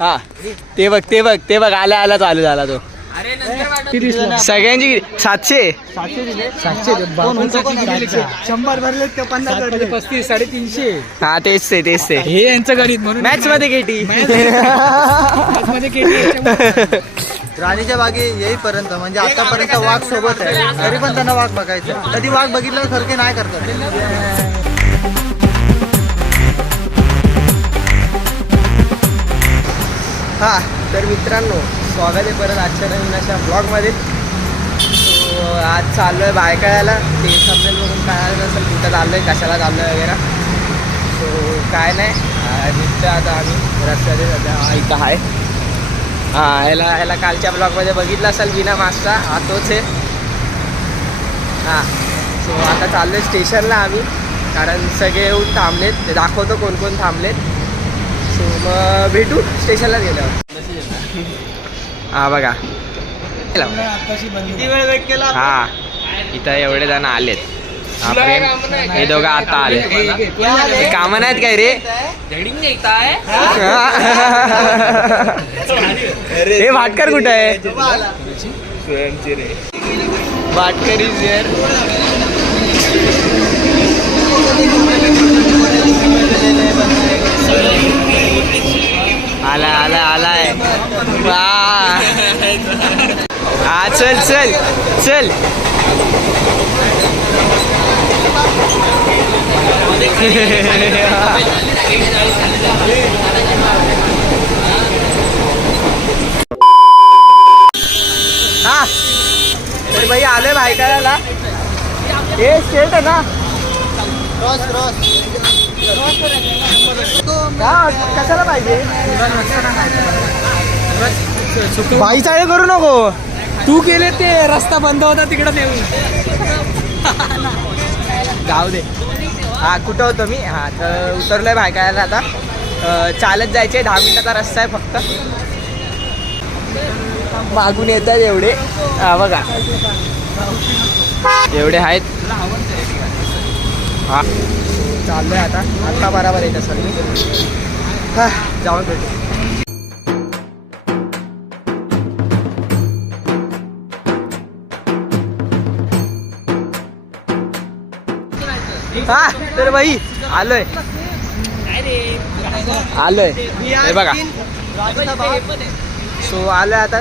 हा ते बघ ते बघ ते बघ आला आला चालू झाला तो. सगळ्यांची 700 100 भरले 50 35 350. हा तेच ते हे यांचं गणित म्हणून मॅच मध्ये केटी राणीच्या बागे येईपर्यंत म्हणजे आतापर्यंत वाघ सोबत आहे, तरी पण त्यांना वाघ बघायचं. कधी वाघ बघितलं सारखे नाही करतात. हा तर मित्रांनो, स्वागत आहे परत आजच्या नवीन अशा ब्लॉगमध्ये. सो आज चाललो आहे बायकाळ्याला. ते समजेल बघून काय नसेल कुठं चाललो आहे, कशाला चाललो आहे वगैरे. सो काय नाही, निघतो आता आम्ही रस्त्याने सध्या इथं आहे. हां ह्याला कालच्या ब्लॉगमध्ये बघितलं असेल बिना मास्कचा, हा तोच आहे. हां सो आता चाललो आहे स्टेशनला आम्ही, कारण सगळे येऊन थांबलेत. ते दाखवतो कोण कोण थांबलेत. सो मग भेटू स्टेशनला गेल्यावर. हा बघा किती वेळ वेट केला? हा इथं एवढे जण आलेत. हे दोघं आता आले. कामं नाहीत काय रे? हे भाटकर कुठं आहे? Bhatkar is here. आलाय हा चल चल चल. हा तर भाई आलोय भायकाळ्याला. हे स्टेट आहे ना? कशाला पाहिजे? बाई चाळे करू नको. तू केले ते रस्ता बंद होता तिकडे देऊ. जाऊ दे. हा कुठं होतो मी? हा तर उतरलोय भायकाळ्याला आता. चालत जायचे, 10 मिनिटाचा रस्ता आहे फक्त. मागून येतात एवढे. हा बघा एवढे आहेत. हा चाललोय आता बराबर येतं सर मी. हा जाऊन भेटू. हा तर भाई आलोय हे बघा. सो आलोय आता.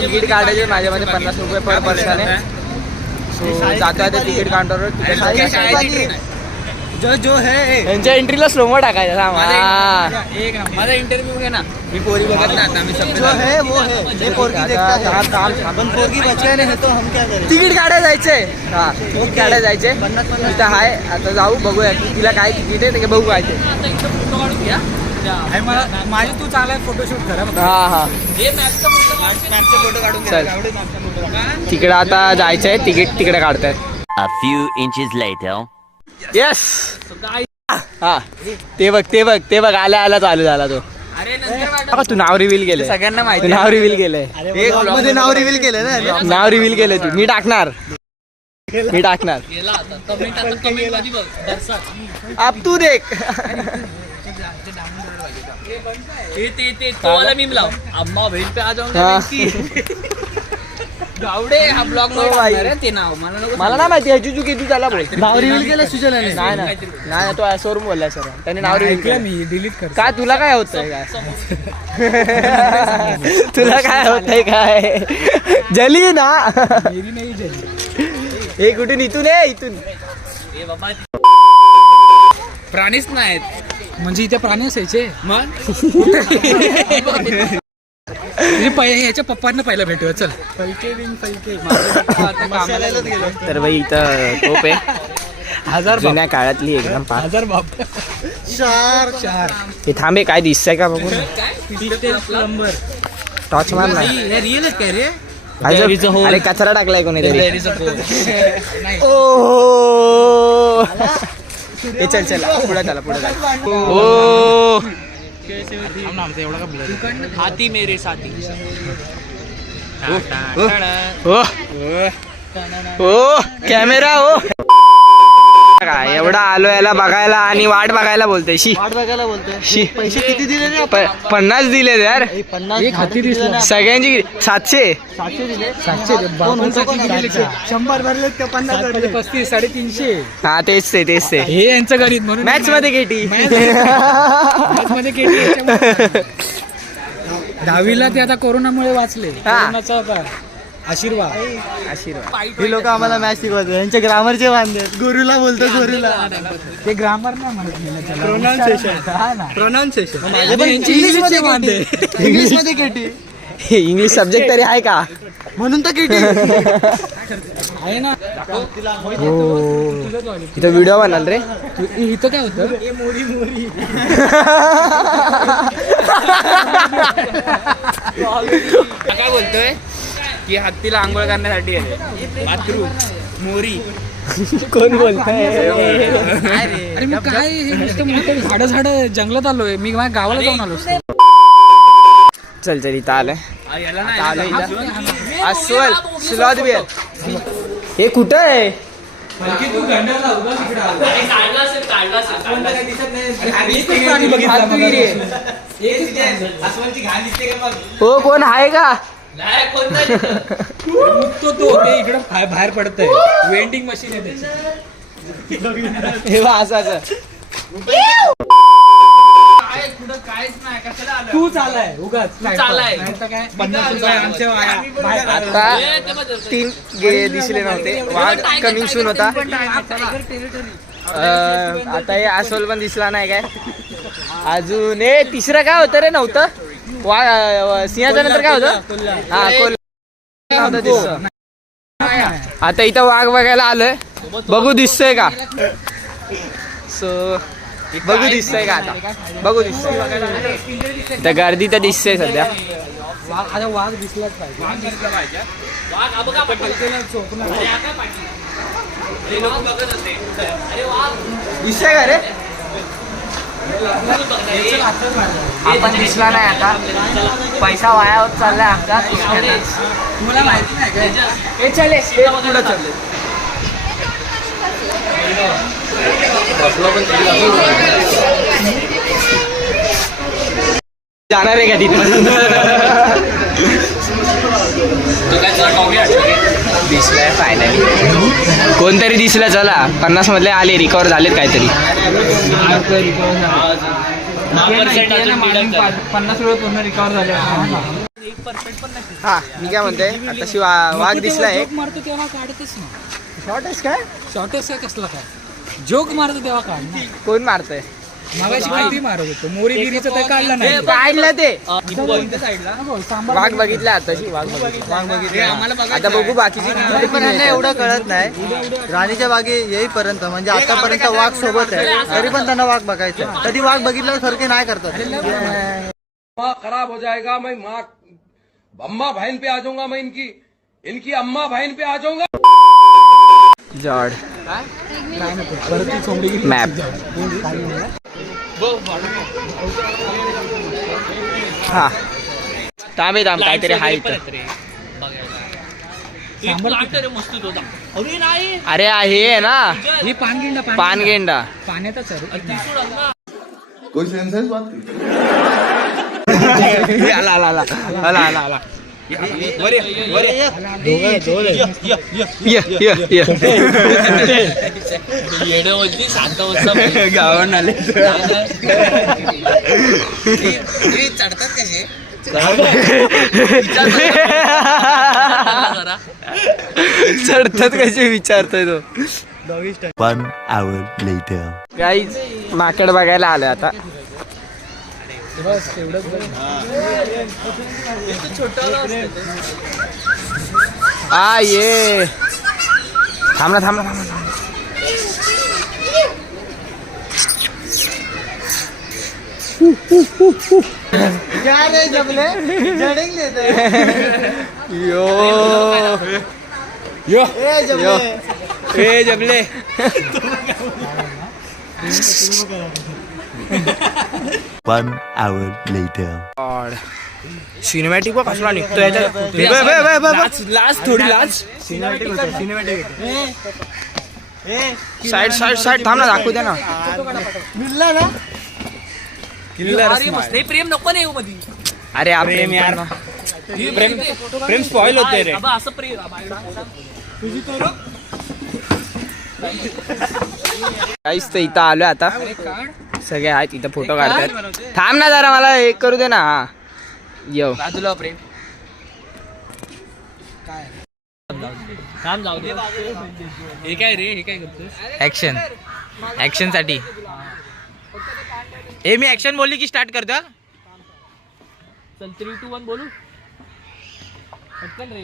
तिकीट काढायचे माझ्यामध्ये 50 रुपये पर पर्सन आहे. सो जातो आता तिकीट काउंटरवर. जो है यांच्या एंट्रीला स्लोमो टाकायचा. माझा इंटरव्ह्यू घे ना. मी पोरी बघत नाही. जो है वो है. ये पोरगी देखता है. अपन पोरगी बचाने है तो हम क्या करें? तिकीट काढायला जायचंय. हा तिकीट काढायला जायचंय. इथं आहे आता, जाऊ बघूया तिला काय तिकीट आहे ते बघू काय ते. माझे तू चालाय फोटोशूट करा. हा फोटो काढून चल तिकडे आता जायचंय. तिकीट तिकडे काढतायत. A few inches later. Yes. हा ते बघ आला चालू झाला तो. तू नाव रिव्हील केलंय. सगळ्यांना माहिती. नाव रिव्हील केलंय. मध्ये नाव रिव्हील केलं ना. नाव रिव्हील केलंय तू. मी टाकणार. अब तू देख. गावडे हा ब्लॉग ते नाव मला नाही माहिती. ह्याची चुकी तू त्याला बोल. नाव रिव्हील केलं सुजलाने. नाही तो ऍसवरून बोललाय सर. त्याने नाव रिव्हील केलं. मी डिलीट कर. काय तुला काय होतंय काय? तुला काय होतंय काय? जली ना. मेरी नाही जली. हे कुठून? इथून आहे इथून. प्राणीच नाहीत म्हणजे इथे प्राणी असायचे मग. याच्या पप्पांना पहिला भेटूया. चल तर भाई इथं तोप आहे. जुन्या काळातली एकदम 1000 बाप. 4 हे थांबे काय दिसतंय का बघू. नंबर टॉर्च मार नाही. रिअल काय रे? अरे कचरा टाकलाय कोणीतरी. ओ हे चल पुढे चला. ओ हाथी मेरे साथी. ओ कॅमेरा. ओ काय एवढा आलो याला बघायला आणि वाट बघायला बोलतोय शी वाट बघायला बोलतोय. पैसे किती दिले रे आपण? 50 दिले यार 50 एक हाती दिसला. सगळ्यांची 700. 700 दिले. 700 कोण होतं कोण? 100 भरले का 50 35 350. हा तेच ते हे यांचं गणित म्हणून मॅच मध्ये केटी मॅच मध्ये केली याच्यामुळे. 10वीला ते आता कोरोनामुळे वाचले. हा. कोरोनाचा होता आशीर्वाद. ही लोक आम्हाला मॅच शिकवतात. यांचे ग्रामरचे वांदे आहेत. गुरुला बोलतो गुरुला. ते ग्रामर नाही म्हणत मी त्याला. Pronunciation. हा ना. प्रोनाउन्सिएशन. यांची इंग्लिश मध्ये वांदे. इंग्लिश मध्ये केटी इंग्लिश सब्जेक्ट तरी आहे का म्हणून तर केटी. आहे ना. इथं व्हिडिओ बनाल रे. इथं काय होतं. काय बोलतोय की हत्तीला आंघोळ करण्यासाठी आहे बाथरूम मोरी. कोण बोलतोय अरे मी काय हे नुसतं मोठं झाडं जंगलात आलोय. मी माझ्या गावाला जाऊन आलो. चल इथं आलंय याला आलं इथं अस्वल स्लॉथ बिअर. हे कुठं आहे हो कोण आहे का तो ते इकडं बाहेर पडतंय. वेंडिंग मशीन आहे त्याची. हे बघ, असं तू चालाय उगाच चालाय काय 50 रुपये आमच्या वाया. आता 3 दिसले नव्हते. वाघ कमिंग सून होता. आता हे अस्वल पण दिसला नाही काय अजून. हे तिसरं काय होतं रे नव्हतं सिंहाच्या नंतर काय होतं. हा कोल्हा नव्हतं दिसतं. आता इथं वाघ बघायला आलोय. बघू दिसतोय का. सो बघू दिसतोय का आता बघू दिसतोय. तर गर्दी तर दिसतंय सध्या. वाघ दिसलाच पाहिजे. दिसतंय का रे. आपण दिसला नाही आता. पैसा वाया होत चाललाय आमचा. तुम्हाला माहिती नाही काय. हे चले पुढं चालले. जाणार आहे का तिथं. दिसलाय फायनली. कोणतरी दिसलं. चला 50 मधले आले. रिकवर झालेत काहीतरी. 50 वेळ पूर्ण रिकवर झाले. हा मी काय म्हणतोय आता वाघ दिसलाय. मारतो तेव्हा काढतच ना. शॉर्टेज काय शॉर्टेज काय कसला काय जोक मारतो तेव्हा काढ ना. कोण मारतंय. मगाशी किती मारत होतो. मोरी बिरीचं तर काढलं नाही. काढलं ते सांबार वाघ बघितला आताशी. वाघ बघितला. आता बघू बाकीची. तरी पण यांना एवढं कळत नाही. राणीच्या बागे येईपर्यंत म्हणजे आतापर्यंत वाघ सोबत आहे. तरी पण त्यांना वाघ बघायचं. कधी वाघ बघितल्यासारखे नाही करतात. खराब हो जाएगा मैं माँ अम्मा बहन पे आ जाऊंगा. मैं इनकी अम्मा बहन पे आ जाऊंगा. जॉर्ड मॅप. हा थांबे काहीतरी आहे इथं. अरे हे आहे ना ही पानगेंडा पानगेंडा. पाण्यातच आहे. कोई सेंस है इस बात की? आला गावान आले. चढतात कसे. चढतात कसे विचारतोय तो. 1 hour later. गाईज माकड बघायला आलं आता. हा ये थांबला. क्या रे जबले जडेंगे ते. यो ए जबले. ए जबले. 1 hour later. सिनेमॅटिक बघ कसला निघतो याच्यात. लाज थोडी लाज. साईड साईड साईड थांब ना, दाखवू दे ना. मिळला ना. प्रेम नको नाही मध्ये. अरे आपले प्रेम स्पॉइल होते रे. असं प्रेम काहीच तर इथं आलोय आता, सगळे आहेत इथं फोटो काढतात. थांब ना जरा, मला एक करू दे ना. हा येऊ बाजूला प्रेम काम जाऊ दे. हे काय रे, हे काय करतोस? ऍक्शन ऍक्शन साठी मी ऍक्शन बोलली की स्टार्ट करतो. चल 3, 2, 1 बोलू. पटकन रे.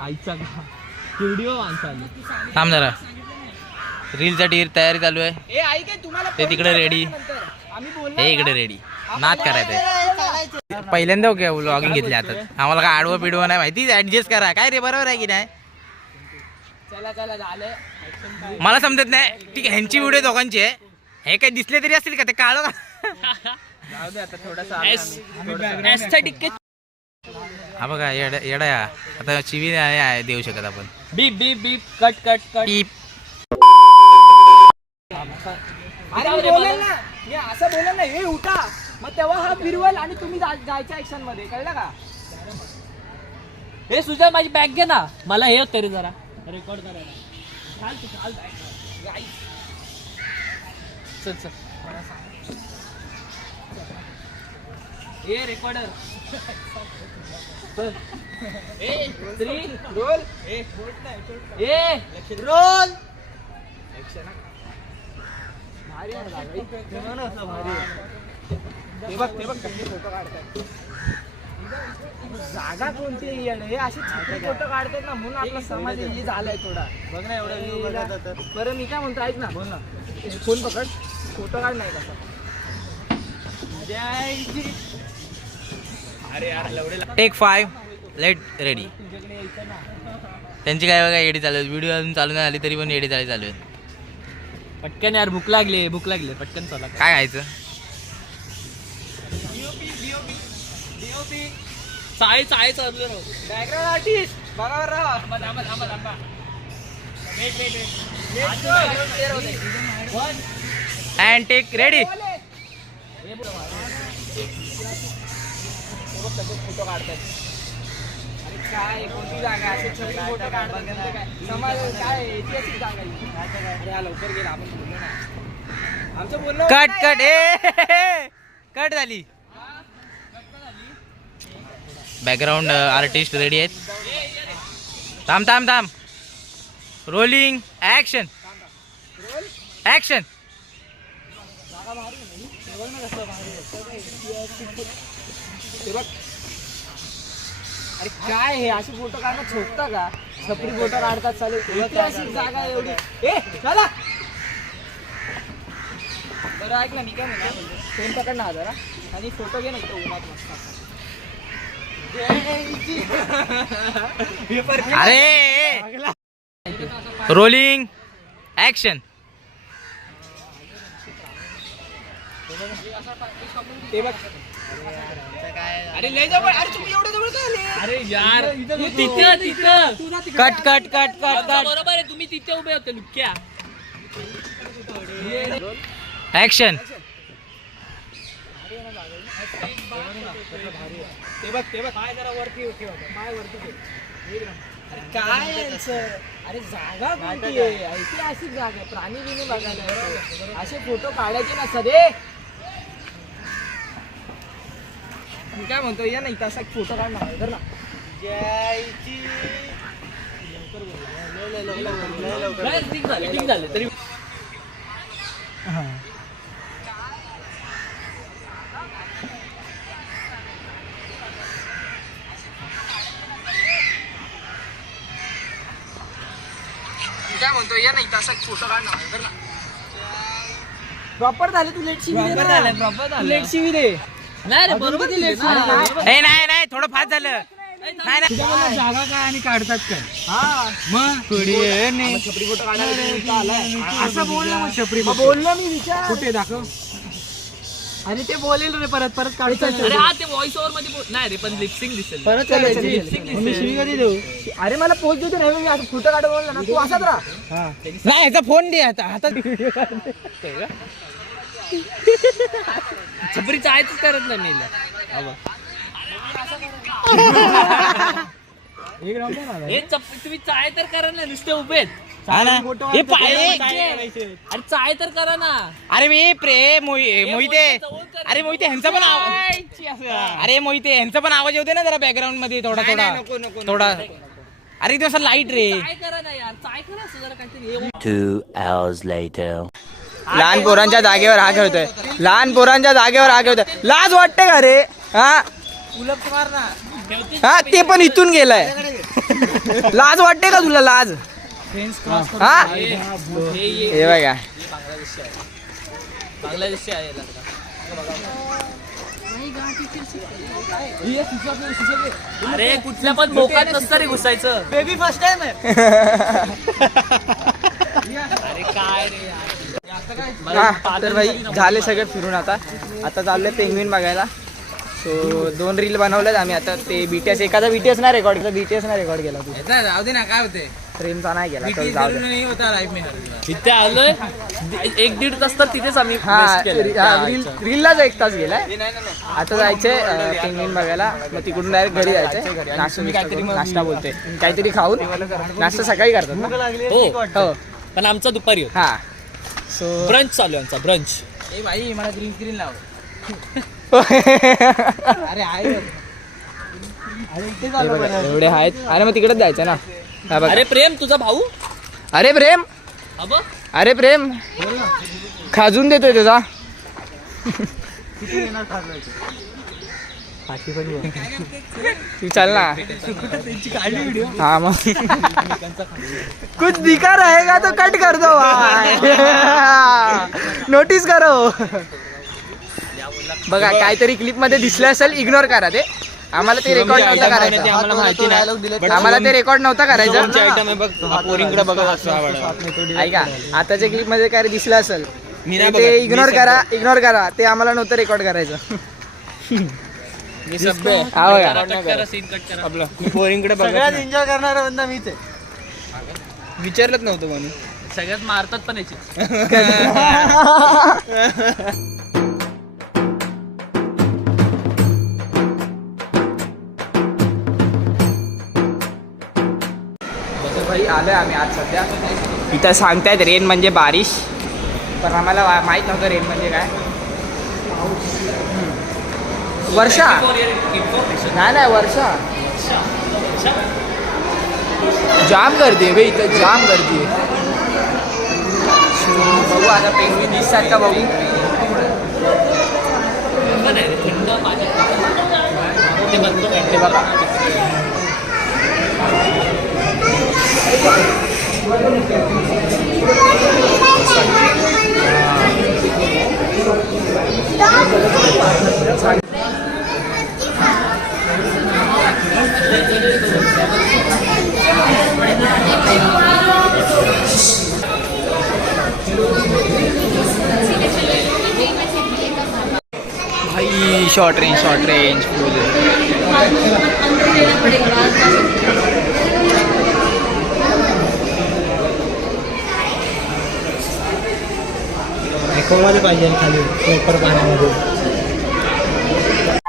आईचा व्हिडिओ थांब जरा. रीलसाठी तयारी चालू आहे. ते तिकडे रेडी, हे इकडे रेडी. नाच करायचंय. पहिल्यांदा ओके व्लॉगिंग घेतली आता. आम्हाला काय आडवं पिडवं नाही माहिती. ऍडजस्ट करा काय रे, बरोबर आहे की नाही. मला समजत नाही. ठीक आहे, ह्यांची व्हिडिओ दोघांची आहे. हे काही दिसले तरी असतील का, ते काढो का. एस्थेटिक. हा बघा येडा या. आता चिवी नाही देऊ शकत आपण. Beep beep beep. Cut cut cut. टीप. अरे बोलेल ना, मी असं बोलेल ना, हे उठा, मग तेव्हा हा फिरवल आणि तुम्ही जायच्या ऍक्शन मध्ये, कळलं का. हे सुजय माझी बॅग घे ना, मला हे होतं रे जरा रेकॉर्ड करायला. चल चल. ए रेकॉर्डर. ए 3 रोल. ए रोल. जागा कोणती हे असे छोटे फोटो काढतात ना, म्हणून आपला समाज हे झालाय थोडा. बघ ना एवढा. बरं मी काय म्हणतो, ऐक ना, बोल ना. फोन पकड, फोटो काढ. नाही कसा. Take 5 let ready. त्यांची काय बघा एडी चालू आहे. व्हिडिओ अजून चालू नाही आली तरी पण एडी चालू आहे. पटकन यार, भूक लागली पटकन चला. काय खायचं. चाळी चालू राहू. बॅकग्राऊंड आर्टिस्ट बघावर राहा. And take ready. फोटो काढतात. अरे काय कोणती जागा असे छपरी फोटो काढतात म्हणजे काय समाज, काय ऐतिहासिक जागा आहे. अरे हा लवकर गेला, आपण बोललो ना, आमचं बोलणं कट कट. कट झाली. बॅकग्राऊंड आर्टिस्ट रेडी आहेत. थांब थांब थांब. Rolling action. ऍक्शन. अरे काय हे असे फोटो काढणं झोपता का. छपरी फोटो काढतात चालू. ऐतिहासिक जागा एवढी. ए चला बरं, ऐक ना, मी काय म्हणतो, फोन पकड ना जरा आणि फोटो घे ना इथं उन्हात मस्त. अरे रोलिंग ऍक्शन. ते बघ. अरे लय जवळ. अरे तुम्ही एवढे जवळ काय आले. अरे यार तिथं cut cut cut cut cut. बरोबर आहे, तुम्ही तिथे उभे होते लुक्या. ऍक्शन. ते बघ पाय जरा वरती पाय वरती ठेव. अरे काय यांचं. अरे जागा कोणती आहे, ऐतिहासिक जागा आहे, प्राणी बिणी बघायला येतो. असे फोटो काढायचे ना सदे. मी काय म्हणतो, या नाही तसा फोटो काढ ना ना. ठीक झालं तरी. काय म्हणतो, या नाही तसा फोटो काढ ना ना. प्रॉपर झाले. तू लेट शिवी दे. प्रॉपर लेट शिवी दे. नाही रे, बरोबर लेट शिवी दे. नाही थोडं फास्ट झालं. नाही जागा काय आणि काढतात काय. हा मग छपरी फोटो काढायला असं बोल ना. मग छपरी बोललो मी. विचार कुठे दाखव. अरे ते बोलेल रे परत काढायचं अरे हा ते व्हॉइस ओव्हर मध्ये नाही रे, पण लिपसिंग दिसेल. परत कधी देऊ. अरे मला पोच देते नाही मी असं फोटो काढून बोलला ना तू असाच राहा. नाही ह्याचा फोन दे आता हातात. छपरी चायच करत नाही मी. तुम्ही चाय तर करा ना, नुसते उभेच. हा ना हे पाय अरे चाय तर करा ना. अरे मी मोहिते अरे मोहिते ह्यांचा पण आवाज अरे मोहिते ह्यांचा पण आवाज येऊ दे ना जरा बॅकग्राऊंड मध्ये थोडा अरे दिवसा लाईट रे. चाय करा ना यार, चाय करा असं जरा काहीतरी. 2 hours later. लहान पोरांच्या जागेवर हा खेळतोय. लाज वाटते का रे? हा हा ते पण इथून गेलाय. लाज वाटते का तुला? लाज हा हे बघा बांगलादेशी आहे. अरे कुठल्या पण बोकात नसतं रे घुसायचं. बेबी फर्स्ट टाइम आहे. अरे काय रे यार. हा तर भाई झाले सगळं फिरून. आता चाललोय पेंग्विन बघायला. सो 2 रील बनवल्यात आम्ही. आता ते BTS एखादा BTS नाही रेकॉर्ड केला तू. जाऊ दे ना काय होते प्रेमचा नाही केला तर जाऊ दे. नाही होता लाईफ में. इथे आलोय 1-1.5 तास तर तिथेच आम्ही हा waste केलं. रीललाच 1 तास गेलाय. आता जायचंय पेंग्विन बघायला. मग तिकडून डायरेक्ट घरी जायचंय. नाश्ता बोलते काहीतरी खाऊन. नाश्ता सकाळी करतात ना? हो पण आमचा दुपारी होता. हा सो ब्रंच चालू आहे आमचा ब्रंच. ए भाई मला ग्रीन लाव. एवढे आहेत. अरे मग तिकडेच जायचं ना. हा बघ. अरे प्रेम तुझा भाऊ. अरे प्रेम अबो खाजून देतोय तुझा. तू चल ना. हाँ मग कुछ दिखा रहेगा तो कट कर दो भाई. नोटीस करो. बघा काहीतरी क्लिप मध्ये दिसलं असेल, इग्नोर करा ते. आम्हाला ते रेकॉर्ड नव्हतं करायचं. आम्हाला माहिती नाही. आम्हाला ते रेकॉर्ड नव्हतं करायचं. आयटम आहे बघ. पोरींकडे बघत असतो. ऐका आताच्या क्लिप मध्ये काय दिसलं असेल ते इग्नोर करा. ते आम्हाला नव्हतं रेकॉर्ड करायचं. हा बघा कट करा, सीन कट करा. आपलं पोरींकडे बघत एन्जॉय करणारा बंदा मीच आहे. विचारलंच नव्हतं म्हणून. सगळ्यात मारतात पण याची. भाई आलोय आम्ही आज सध्या. इथं सांगतायत रेन म्हणजे बारिश, पण आम्हाला माहित नव्हतं रेन म्हणजे काय. वर्षा नाही वर्षा. जाम गर्दी आहे भाई इथं, जाम गर्दी आहे. बघू आता पेंग्विन दिसतात का बघू. थंड पाणी ते बनतो ते बघा भाई short range full.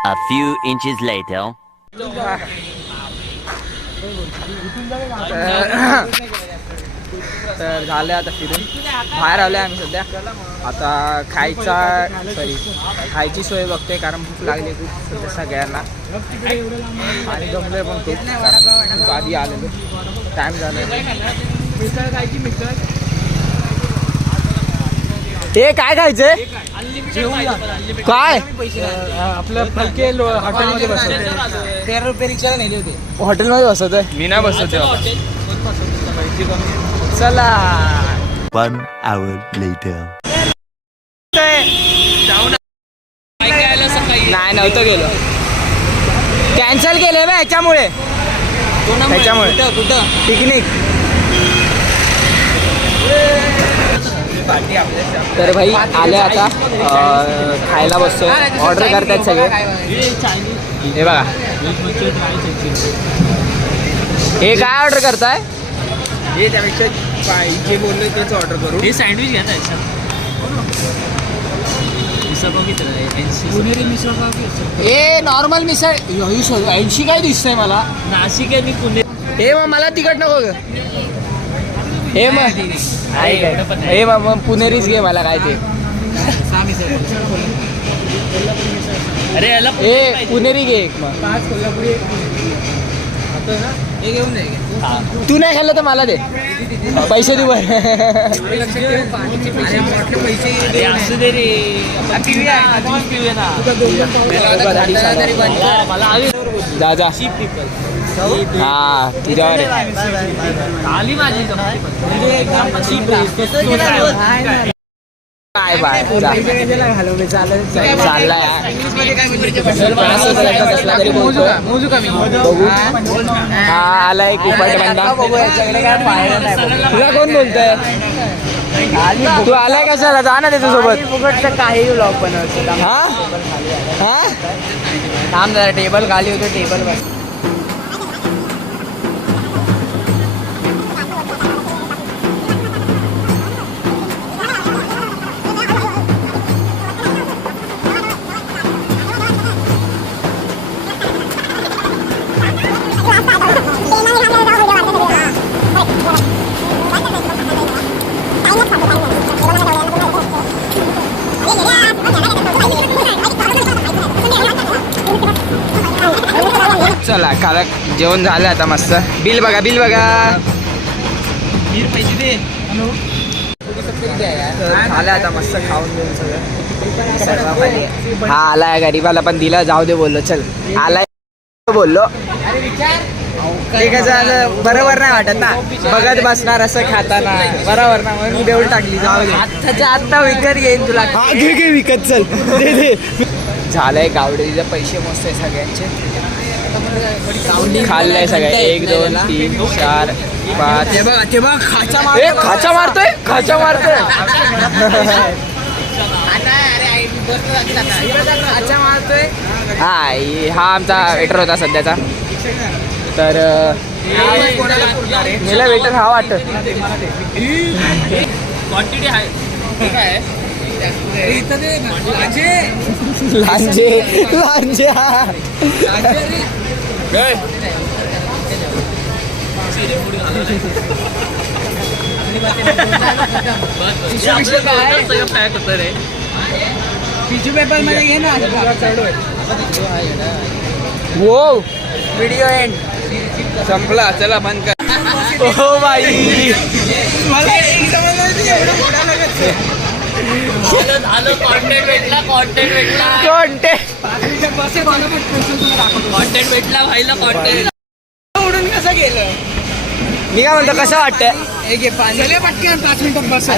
A few inches later. तर झालं आता फिरून बाहेर आलोय आम्ही सध्या. आता खायची सोय बघतोय कारण भूक लागली खूप सध्या सगळ्यांना. आणि जमलोय पण खूप आधी आलेलो. टाइम झाला. मिसळ खायची. हे काय खायचंय? काय आपलं फलके हॉटेलमध्ये बसवते. 13 रुपये रिक्षाला नेले होते. हॉटेलमध्ये बसवतोय? मी नाही बसवते. चला 1 hour later. नाही नव्हतं गेलो. कॅन्सल केलं बा ह्याच्यामुळे. पिकनिक तर भाई आले आता खायला बसतोय. ऑर्डर करतायत सगळे. हे बघा, हे काय ऑर्डर करताय? हे त्यापेक्षा जे बोललो तेच ऑर्डर करू. हे सँडविच घ्या ना पुणेरी मिसळ पाव. हे नॉर्मल मिसळ 80 काय दिसतंय मला. नाशिक आणि पुणे. हे मग मला तिकट नको ग. हे मग हे मग पुणेरीच घे मला काय ते. अरे याला हे पुणेरी घे एक मग. हे घेऊन नाही. तू नाही खाल्लं तर मला दे, पैसे देऊ. असू दे रे, पिऊया ना. मला हवी जा जा. हा तुझ्यावर आली माझी म्हणजे एकदम cheap. काय बाय चाललाय. मोजू का मी? बघू. हा आलाय कुपट बंदा. तुला कोण बोलतोय? तू आलाय कशाला? जा ना त्याच्यासोबत. काही व्लॉग बनवतो. हा हा थांब जरा. टेबल खाली होतो, टेबल बस. चला काला जेवण झालं आता मस्त. बिल बघा, बिल बघा. पैसे दे. झालं आता मस्त खाऊन घेऊन सगळं. हा आलाय, गरीबाला पण दिला. जाऊ दे बोललो. चल आलाय बोललो. ते कसं झालं बरोबर नाही वाटत ना, बघत बसणार असं खाताना. बरोबर ना, म्हणून देऊन टाकली. जाऊ दे, आत्ताच्या आत्ता विकत घेईन तुला. घे विकत. चल दे दे. झालंय गावडीचे पैसे मस्त आहे सगळ्यांचे. खाल्लंय सगळं. 1 2 3 4 5. ते बघ खाचा मारतोय. खाचा मारतोय. हा आमचा वेटर होता सध्याचा. तर मला वेटर हा वाटत. क्वांटिटी आहे. लांजे लांजे. हा टिश्यू पेपर मध्ये घे ना. वो व्हिडिओ एंड संपला. चला बंद कर. हो बाई झालं. कॉन्टेंट भेटला. कॉन्टेंट भेटला भाईला. कॉन्टेंट उडून कसं गेलं? मी काय म्हणतो, कसं वाटतं? पटकन 5 मिनिटात बस.